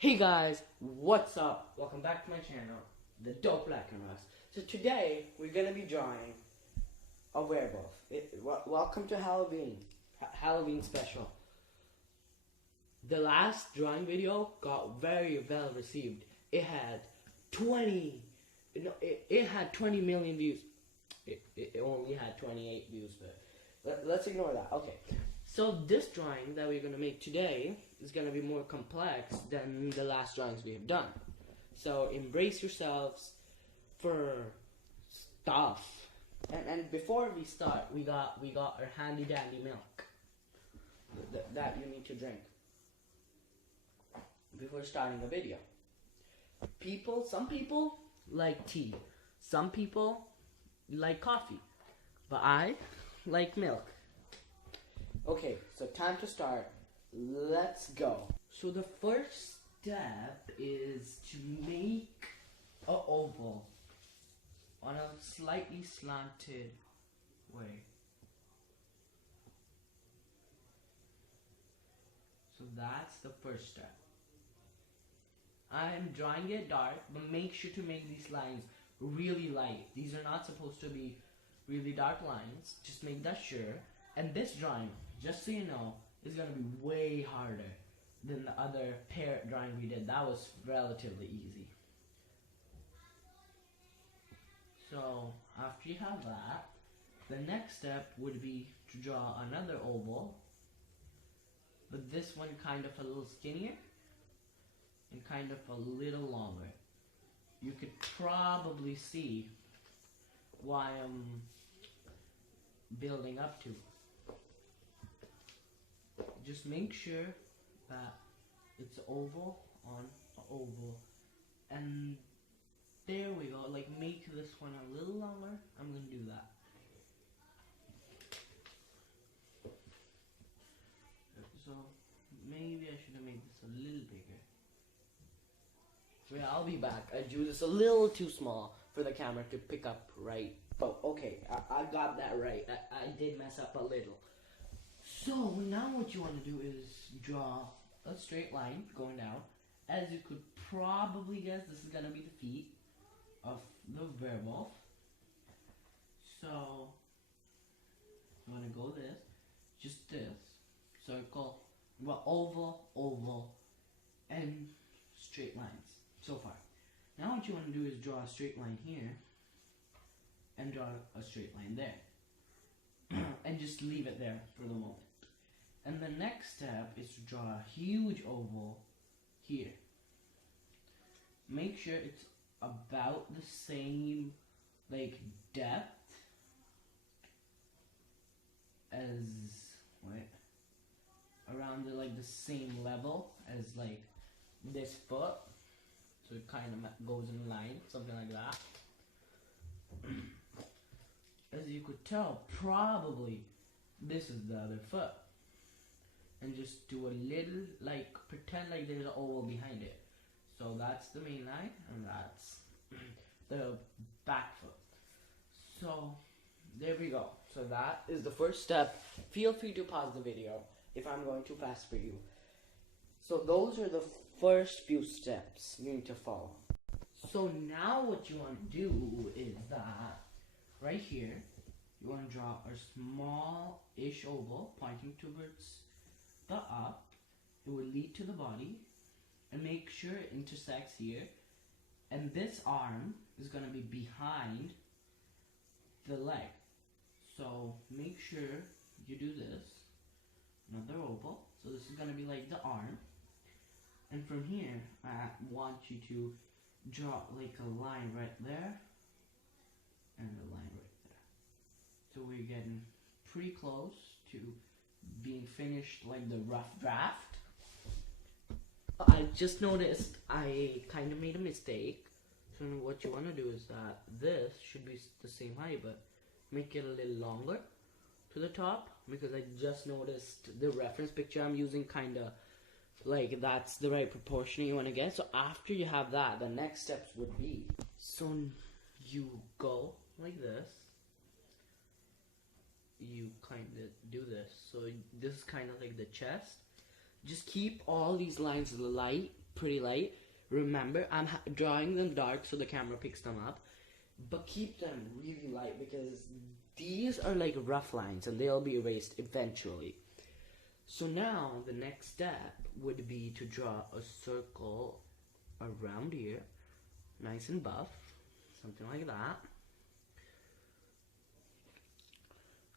Hey guys, what's up? Welcome back to my channel, The Dope Black and Russ. So today we're gonna be drawing a werewolf. Welcome to Halloween, Halloween special. The last drawing video got very well received. It had 20 million views. It only had 28 views, but let's ignore that. Okay. So this drawing that we're gonna make today is gonna be more complex than the last drawings we have done. So embrace yourselves for stuff. And before we start, we got our handy dandy milk that you need to drink before starting the video. Some people like tea, some people like coffee, but I like milk. Okay, so time to start. Let's go. So the first step is to make an oval on a slightly slanted way. So that's the first step. I'm drawing it dark, but make sure to make these lines really light. These are not supposed to be really dark lines. Just make that sure. And this drawing, just so you know, is going to be way harder than the other parrot drawing we did. That was relatively easy. So after you have that, the next step would be to draw another oval, but this one kind of a little skinnier and kind of a little longer. You could probably see why I'm building up to. Just make sure that it's oval on oval, and there we go. Like, make this one a little longer. I'm gonna do that. So maybe I should have made this a little bigger. Yeah, I'll be back. I drew this a little too small for the camera to pick up right. Oh, okay, I got that right. I did mess up a little. So now what you want to do is draw a straight line going down. As you could probably guess, this is going to be the feet of the werewolf. So you want to go just this, circle, well, oval, oval, and straight lines so far. Now what you want to do is draw a straight line here and draw a straight line there. And just leave it there for the moment. And the next step is to draw a huge oval here. Make sure it's about the same depth as around the same level as this foot, so it kind of goes in line, something like that. As you could tell, probably this is the other foot. And just do a little, pretend like there's an oval behind it. So that's the main line, and that's the back foot. So there we go. So that is the first step. Feel free to pause the video if I'm going too fast for you. So those are the first few steps you need to follow. So now what you want to do is that right here, you want to draw a small-ish oval pointing towards the up. It will lead to the body, and make sure it intersects here. And this arm is going to be behind the leg. So make sure you do this. Another oval. So this is going to be like the arm. And from here, I want you to draw a line right there and a line right there. So we're getting pretty close to being finished the rough draft. I just noticed I kind of made a mistake. So what you want to do is that this should be the same height, but make it a little longer to the top, because I just noticed the reference picture I'm using kind of that's the right proportion you want to get. So after you have that, the next steps would be, so you go like this. You kind of do this. So this is kind of like the chest. Just keep all these lines light, pretty light. Remember, I'm drawing them dark so the camera picks them up, but keep them really light because these are like rough lines and they'll be erased eventually. So now the next step would be to draw a circle around here, nice and buff, something like that.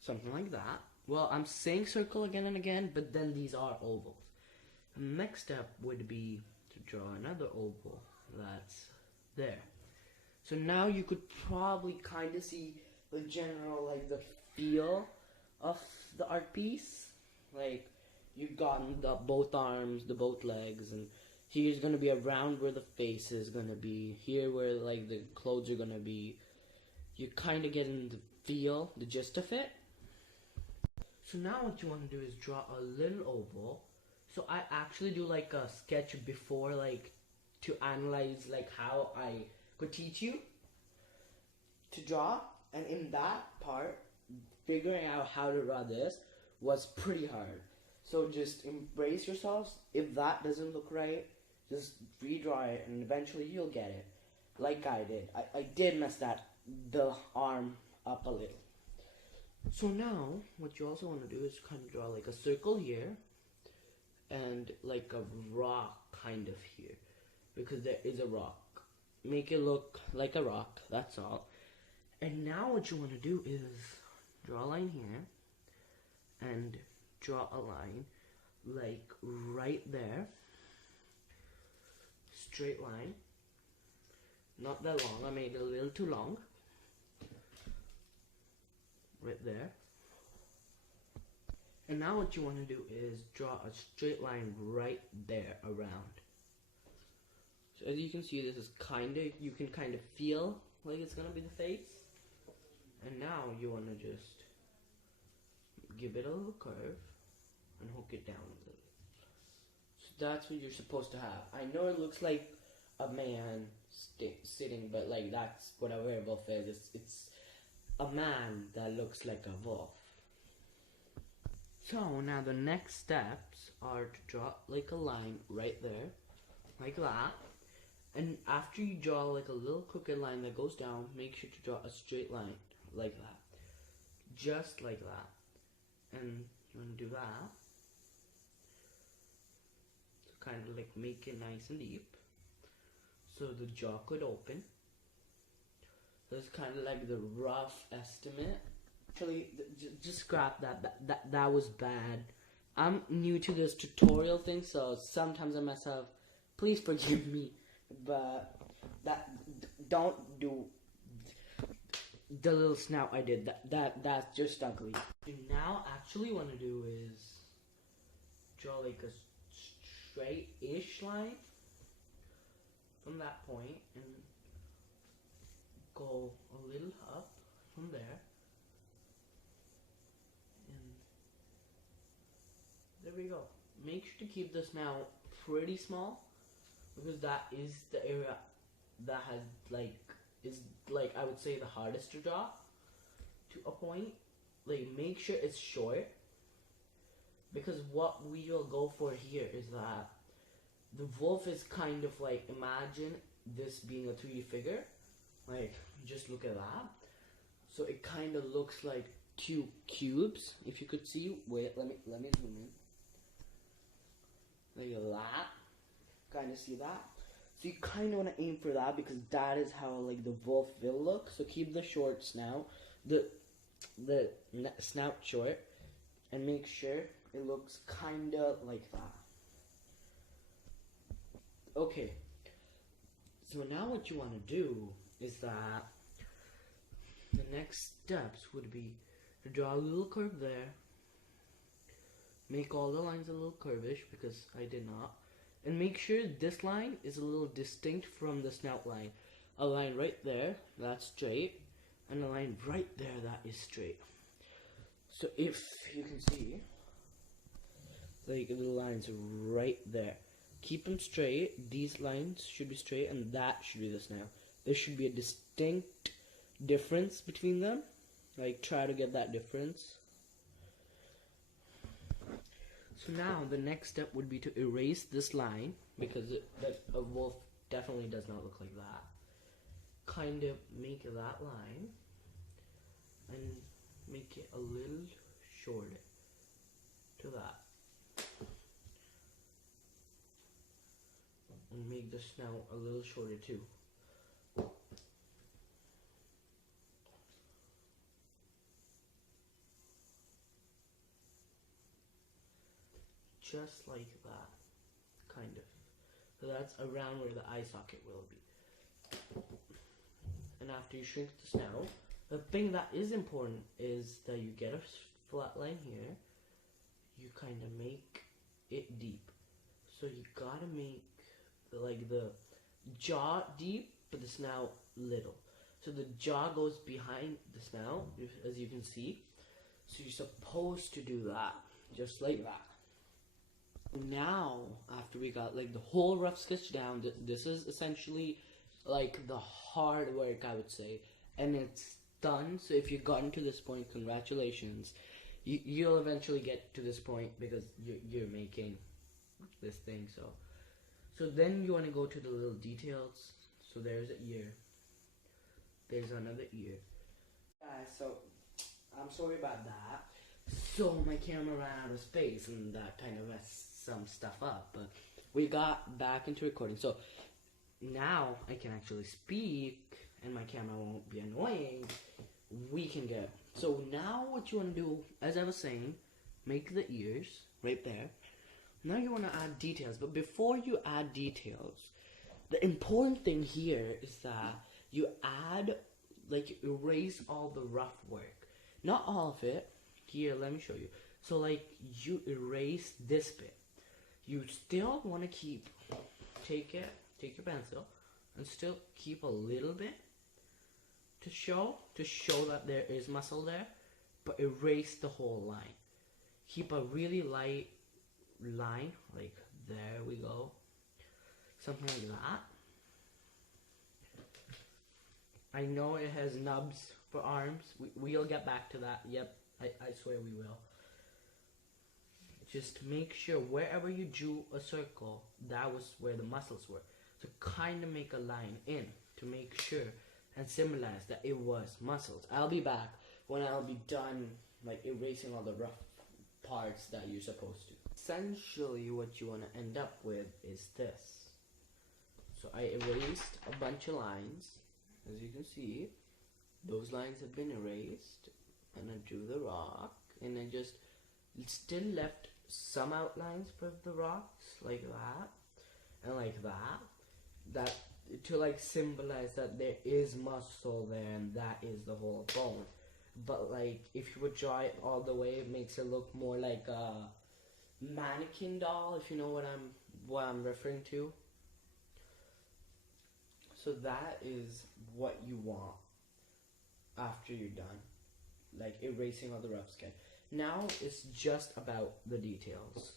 Something like that. Well, I'm saying circle again and again, but then these are ovals. The next step would be to draw another oval that's there. So now you could probably kind of see the general, like the feel of the art piece. Like you've gotten the both arms, the both legs, and here's gonna be around where the face is gonna be. Here where like the clothes are gonna be. You're kind of getting the feel, the gist of it. So now what you want to do is draw a little oval. So I actually do like a sketch before, like to analyze like how I could teach you to draw, and in that part, figuring out how to draw this was pretty hard. So just embrace yourselves. If that doesn't look right, just redraw it and eventually you'll get it. Like I did. I did mess the arm up a little. So now, what you also want to do is kind of draw like a circle here and like a rock kind of here, because there is a rock. Make it look like a rock, that's all. And now what you want to do is draw a line here and draw a line like right there. Straight line. Not that long, I made it a little too long. Right there. And now what you want to do is draw a straight line right there around. So as you can see, this is you can kind of feel like it's gonna be the face. And now you want to just give it a little curve and hook it down a little. So that's what you're supposed to have. I know it looks like a man sitting, but like that's what a werewolf is. It's a man that looks like a wolf. So now the next steps are to draw like a line right there, like that. And after you draw like a little crooked line that goes down, make sure to draw a straight line like that. Just like that. And you want to do that. So kind of like make it nice and deep. So the jaw could open. That's kind of like the rough estimate. Actually, just scrap that. That was bad. I'm new to this tutorial thing, so sometimes I mess up. Please forgive me, but don't do the little snout I did. That's just ugly. What you now actually want to do is draw like a straight-ish line from that point and go a little up from there, and there we go. Make sure to keep this now pretty small, because that is the area that is I would say the hardest to draw to a point. Like make sure it's short, because what we will go for here is that the wolf is kind of like, imagine this being a 3D figure. Like, just look at that. So it kind of looks like two cubes, if you could see. Wait, let me zoom in. Like that. Kind of see that. So you kind of want to aim for that, because that is how like the wolf will look. So keep the short snout, the snout short, and make sure it looks kind of like that. Okay. So now what you want to do is that the next steps would be to draw a little curve there, make all the lines a little curvish, because I did not, and make sure this line is a little distinct from the snout line. A line right there, that's straight, and a line right there, that is straight. So if you can see, like the lines right there, keep them straight. These lines should be straight, and that should be the snout. There should be a distinct difference between them. Like, try to get that difference. So now the next step would be to erase this line, because a wolf definitely does not look like that. Kind of make that line and make it a little shorter to that. And make the snout a little shorter too. Just like that, kind of. So that's around where the eye socket will be. And after you shrink the snout, the thing that is important is that you get a flat line here. You kind of make it deep. So you gotta make the jaw deep, but the snout little. So the jaw goes behind the snout, as you can see. So you're supposed to do that, just like that. Now, after we got like the whole rough sketch down, this is essentially like the hard work, I would say, and it's done. So if you've gotten to this point, congratulations. You'll eventually get to this point because you're making this thing. So then you want to go to the little details. So there's an ear. There's another ear. So I'm sorry about that. So my camera ran out of space and that kind of messed some stuff up, but we got back into recording. So now I can actually speak and my camera won't be annoying. We can get. So now what you want to do, as I was saying, make the ears right there. Now you want to add details, but before you add details, the important thing here is that you add, like, erase all the rough work. Not all of it. Here, let me show you. So like you erase this bit. You still want to keep, take your pencil and still keep a little bit to show that there is muscle there, but erase the whole line. Keep a really light line, like there we go. Something like that. I know it has nubs for arms. We'll get back to that. Yep, I swear we will. Just make sure wherever you drew a circle, that was where the muscles were. So kind of make a line in to make sure and symbolize that it was muscles. I'll be back when I'll be done like erasing all the rough parts that you're supposed to. Essentially what you want to end up with is this. So I erased a bunch of lines. As you can see, those lines have been erased, and I drew the rock, and I just still left some outlines for the rocks, like that, and like that to like symbolize that there is muscle there, and that is the whole bone. But like, if you would draw it all the way, it makes it look more like a mannequin doll, if you know what I'm referring to. So that is what you want after you're done, like erasing all the rough sketch. Now it's just about the details.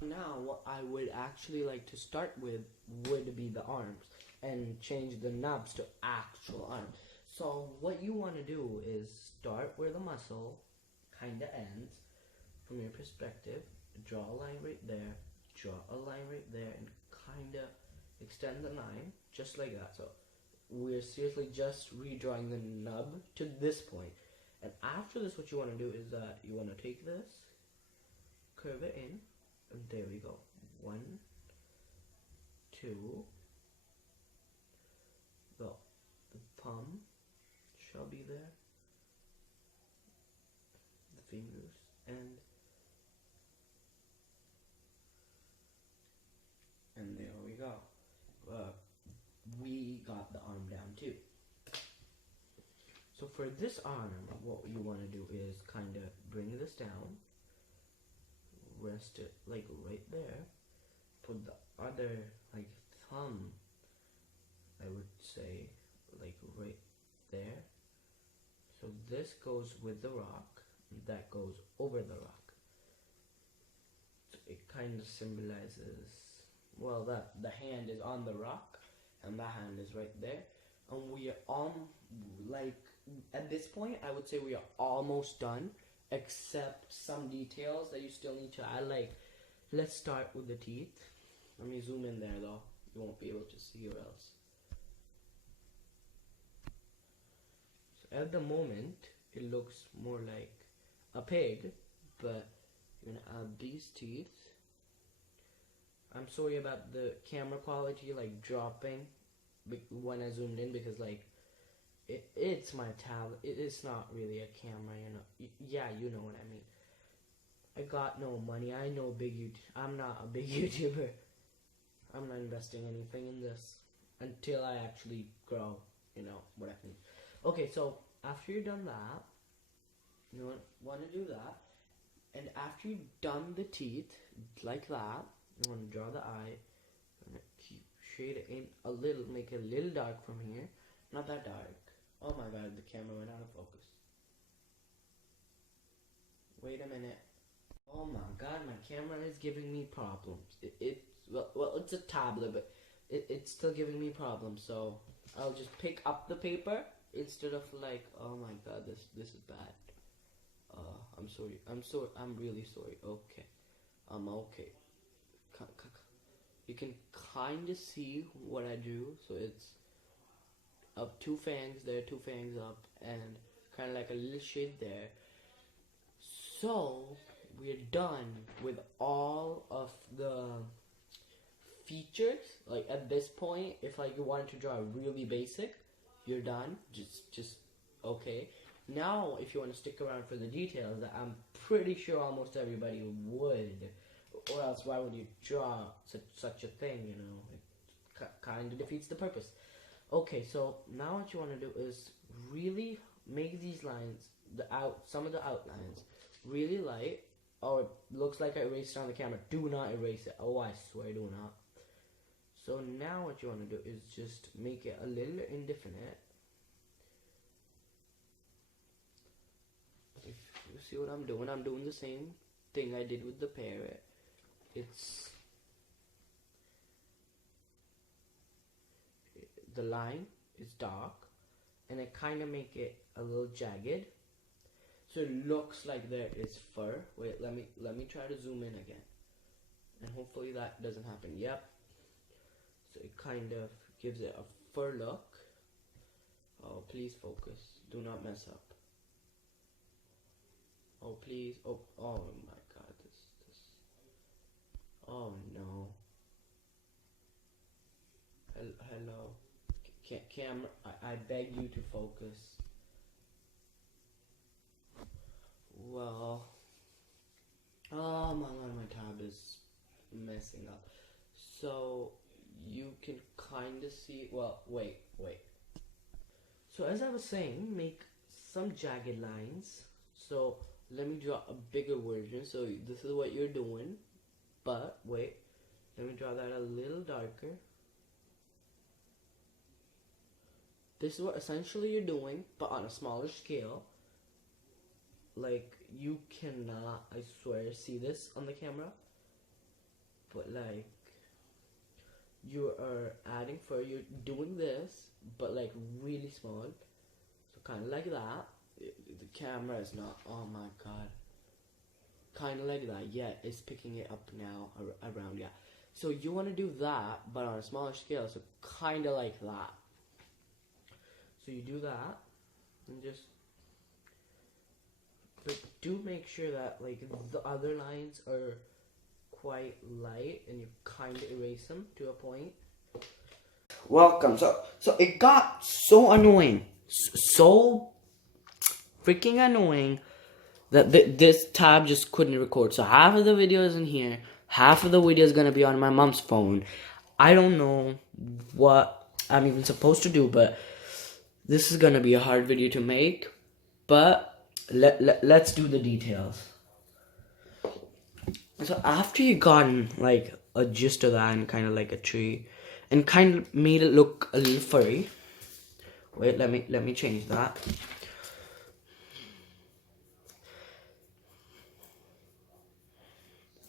Now what I would actually like to start with would be the arms and change the nubs to actual arms. So what you want to do is start where the muscle kind of ends from your perspective, draw a line right there, draw a line right there, and kind of extend the line just like that. So we're seriously just redrawing the nub to this point. And after this, what you want to do is that you want to take this, curve it in, and there we go. 1, 2, go. The palm shall be there, the fingers, and there we go. We got the arm down too. So for this arm, what you want to do is kind of bring this down, rest it like right there, put the other like thumb, I would say, like right there. So this goes with the rock, that goes over the rock. So it kind of symbolizes, well, that the hand is on the rock and the hand is right there. And we are like, at this point, I would say we are almost done. except some details that you still need to add. Like, let's start with the teeth. Let me zoom in there though. You won't be able to see or else. So at the moment, it looks more like a pig, but you're gonna add these teeth. I'm sorry about the camera quality, like dropping when I zoomed in, because like it's my tablet. It's not really a camera, you know. Yeah, you know what I mean. I got no money. I know I'm not a big YouTuber. I'm not investing anything in this until I actually grow. You know what I mean. Okay, so after you've done that, you want to do that, and after you've done the teeth like that, you want to draw the eye. Keep shade it in a little, make it a little dark from here. Not that dark. Oh my god, the camera went out of focus. Wait a minute. Oh my god, my camera is giving me problems. Well, it's a tablet, but it's still giving me problems. So I'll just pick up the paper instead of like, oh my god, this is bad. I'm sorry. I'm really sorry. Okay. Okay. You can kind of see what I do. So it's up 2 fangs there, 2 fangs up, and kind of like a little shade there. So we're done with all of the features. Like at this point, if like you wanted to draw really basic, you're done. Just okay. Now, if you want to stick around for the details, I'm pretty sure almost everybody would. Or else, why would you draw such a thing, you know? It kind of defeats the purpose. Okay, so now what you want to do is really make these lines, some of the outlines, really light. Oh, it looks like I erased it on the camera. Do not erase it. Oh, I swear, do not. So now what you want to do is just make it a little indefinite. If you see what I'm doing the same thing I did with the parrot. The line is dark, and I kind of make it a little jagged, so it looks like there is fur. Wait, let me try to zoom in again, and hopefully that doesn't happen. Yep. So it kind of gives it a fur look. Oh, please focus. Do not mess up. Oh, please. Oh my god. This. Oh no. Hello. Camera, I beg you to focus. Well. Oh my god, my tab is messing up. So you can kind of see. Well, wait. So as I was saying, make some jagged lines. So let me draw a bigger version. So this is what you're doing. But wait, let me draw that a little darker. This is what essentially you're doing, but on a smaller scale. Like, you cannot, I swear, see this on the camera. But like, you are adding fur, you're doing this, but like really small. So kind of like that. The camera is not, oh my god. Kind of like that, yeah, it's picking it up now, around, yeah. So you want to do that, but on a smaller scale, so kind of like that. So you do that, and just, but do make sure that like the other lines are quite light, and you kind of erase them to a point. Welcome. So it got so annoying, so freaking annoying, that this tab just couldn't record. So half of the video is in here, half of the video is gonna be on my mom's phone. I don't know what I'm even supposed to do, but this is gonna be a hard video to make. But let's do the details. So after you gotten like a gist of that, and kind of like a tree, and kind of made it look a little furry. Wait, let me change that.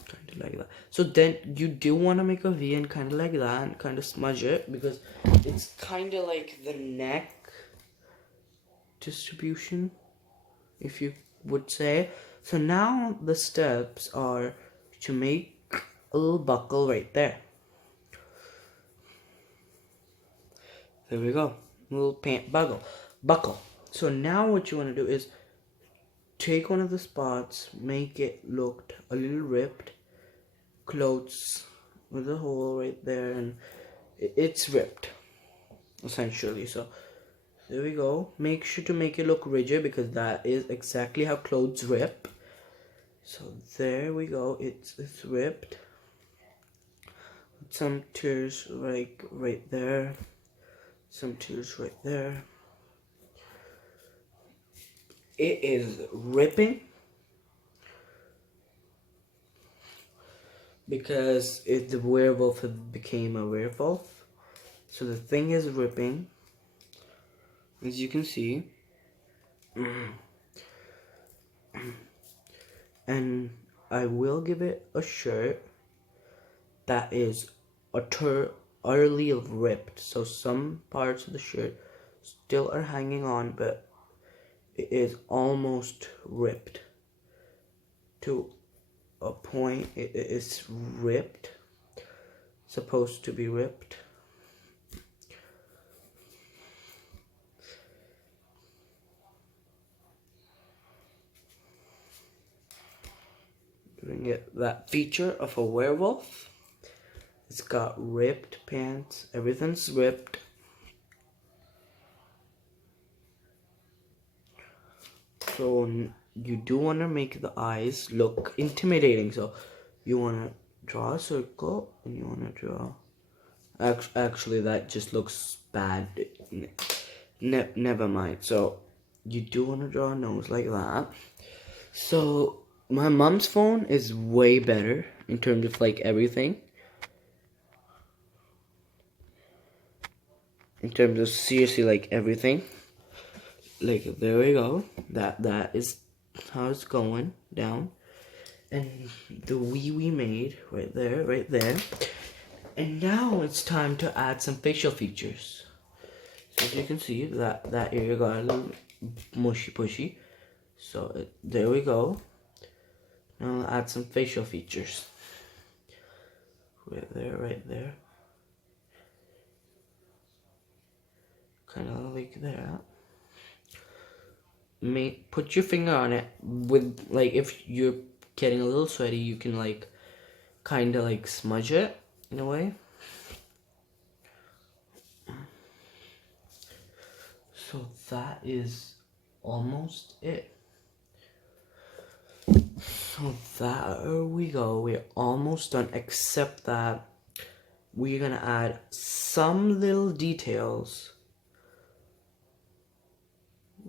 Kind of like that. So then you do want to make a V and kind of like that, and kind of smudge it, because it's kind of like the neck distribution, if you would say. So now the steps are to make a little buckle right there. There we go. Little pant buckle. So now what you want to do is take one of the spots, make it look a little ripped, close with a hole right there, and it's ripped essentially. So there we go. Make sure to make it look rigid because that is exactly how clothes rip. So there we go. It's ripped. Some tears right there. Some tears right there. It is ripping because the werewolf became a werewolf. So the thing is ripping, as you can see. And I will give it a shirt that is utterly ripped. So some parts of the shirt still are hanging on, but it is almost ripped to a point. It is ripped, supposed to be ripped. Giving it that feature of a werewolf. It's got ripped pants. Everything's ripped. So you do want to make the eyes look intimidating. So you want to draw a circle and you want to draw. Actually, that just looks bad. Never mind. So you do want to draw a nose like that. So my mom's phone is way better in terms of like everything. In terms of seriously like everything. Like there we go. That is how it's going down. And the wee we made right there. And now it's time to add some facial features. So as you can see, that area got a little mushy pushy. So there we go. Now I'll add some facial features. Right there. Kind of like that. Put your finger on it with, like, if you're getting a little sweaty, you can like kind of like smudge it in a way. So that is almost it. So there we go. We're almost done, except that we're gonna add some little details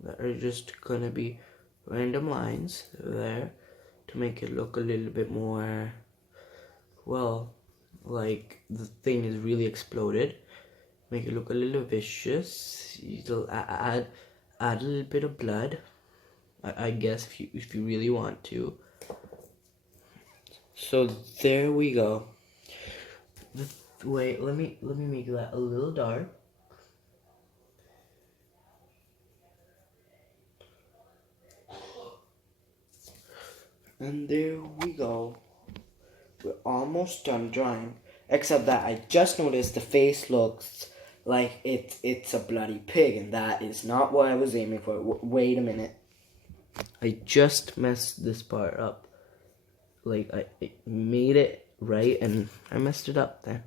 that are just gonna be random lines there to make it look a little bit more, well, like the thing is really exploded. Make it look a little vicious. You'll add a little bit of blood, I guess, if you really want to. So there we go. Wait, let me make that a little dark. And there we go. We're almost done drawing. Except that I just noticed the face looks like it's a bloody pig, and that is not what I was aiming for. Wait a minute. I just messed this part up. Like, I made it right, and I messed it up then.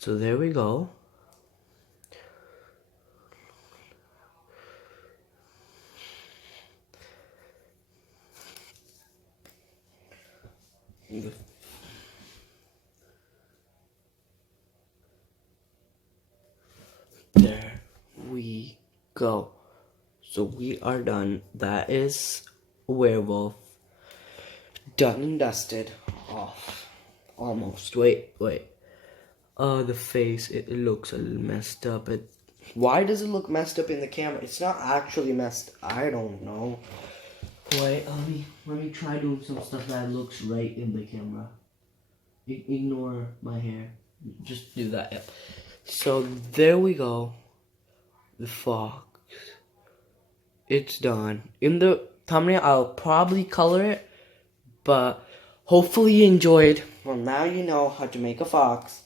So there we go. There we go. So we are done. That is a werewolf. Done and dusted. Off. Almost. Wait. The face, it looks a little messed up. Why does it look messed up in the camera? It's not actually messed. I don't know. Wait, let me try doing some stuff that looks right in the camera. Ignore my hair. Just do that. Yep. So there we go. The fox. It's done. In the thumbnail. I'll probably color it, but hopefully you enjoyed. Well, now you know how to make a fox.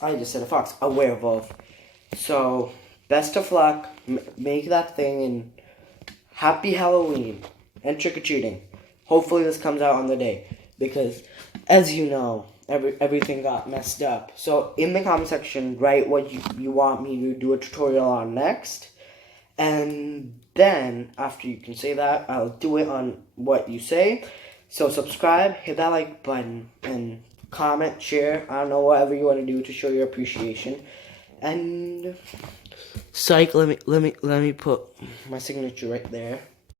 I just said a fox, a werewolf. So, best of luck. Make that thing, and happy Halloween and trick-or-treating. Hopefully this comes out on the day, because as you know, everything got messed up. So in the comment section, write what you want me to do a tutorial on next, and then after you can say that, I'll do it on what you say. So subscribe, hit that like button, and comment, share, I don't know, whatever you want to do to show your appreciation. And psych, let me put my signature right there.